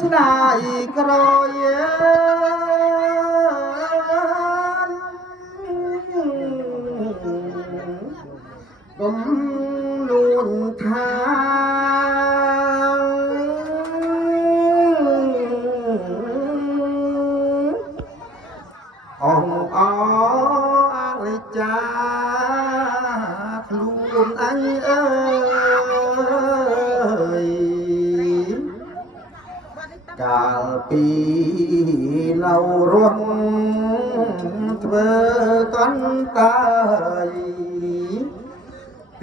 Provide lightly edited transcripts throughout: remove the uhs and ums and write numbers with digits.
ស្ដាយក្រយកុំលួនថាអង្គអរិចាខ្លួនអញអើយកាលពីនៅរស់ធ្វើកន្តើយ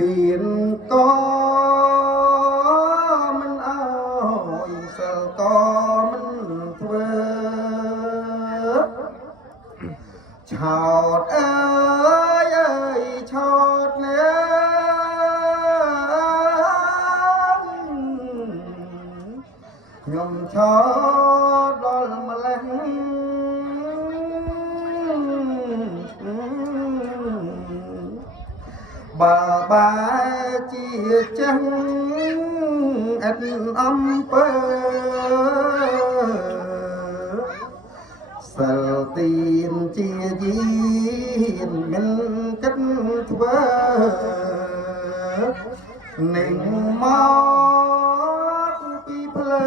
ទៀនកមិនអើយសិលកមិនធ្វើឆោតអើយអើយឆោតណាខ្ញុំឆោតដល់ម្លេះបើជាចឹងអិតអំពើសិលទីនជាយានមិនគិតធ្វើនឹងមកពីផ្លើ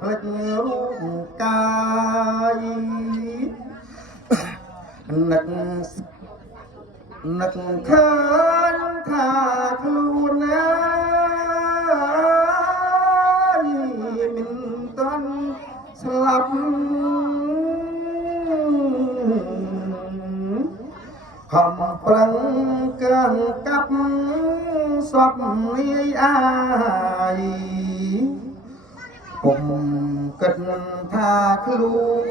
ផ្លេចរូបកាយនឹកឃើញថាខ្លួនណាមិនទាន់ស្លាប់ខំប្រឹងកាំងកាប់សពនាយអាយពុំគិតថាខ្លួន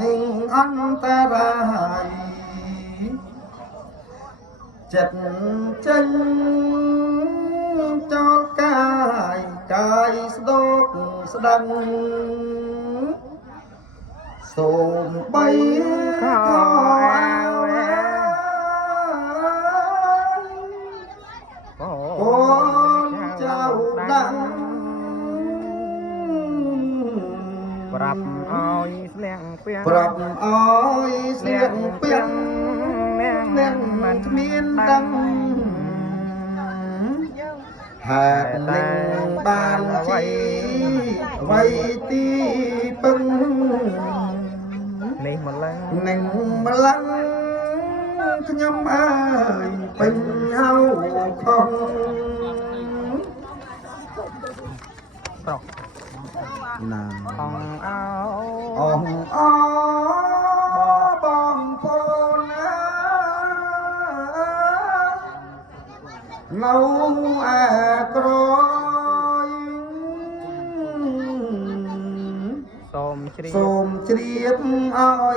នឹងអន្តរាយចិត្តចេញចោលកាយស្ដោកស្ដាំសូមបីខោអាវអូនចៅដាំប្រាប់ឲ្យស្លៀងពាំងប្រាប់ឲ្យស្លៀងពាំងនឹងមិនគ្មានដឹងហេតុនឹងបានជាអ្វីទីពឹងនេះម្លឹងនឹងម្លឹងខ្ញុំអើយពេញហៅខំប្រុសណាអង្គអោបងប្អូននៅឯក្រយសូមជ្រាបឲ្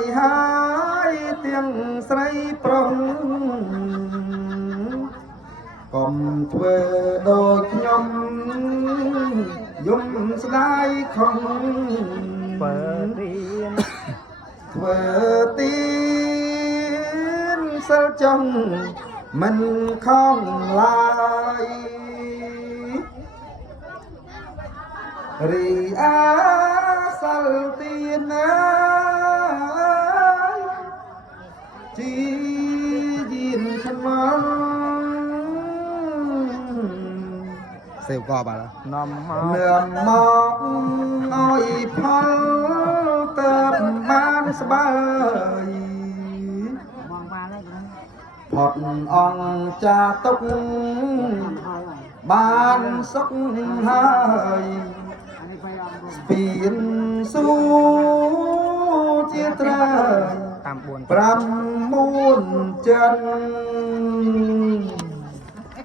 យហើយទាំងស្រីប្រុសកុំធ្វើដូចខ្ញុំយំស្ដាយខំបើរៀនធ្វើទៀនសិលចង់មិនខំឡើយរីអាសិលទៀនណាជីយានខ្មៅសេវកបាទនាំមកឲ្យផលទៅបានស្បើយផុតអង្គចាទុកបានសុខហើយស្ពានសួជាត្រើយ5 មួនចិន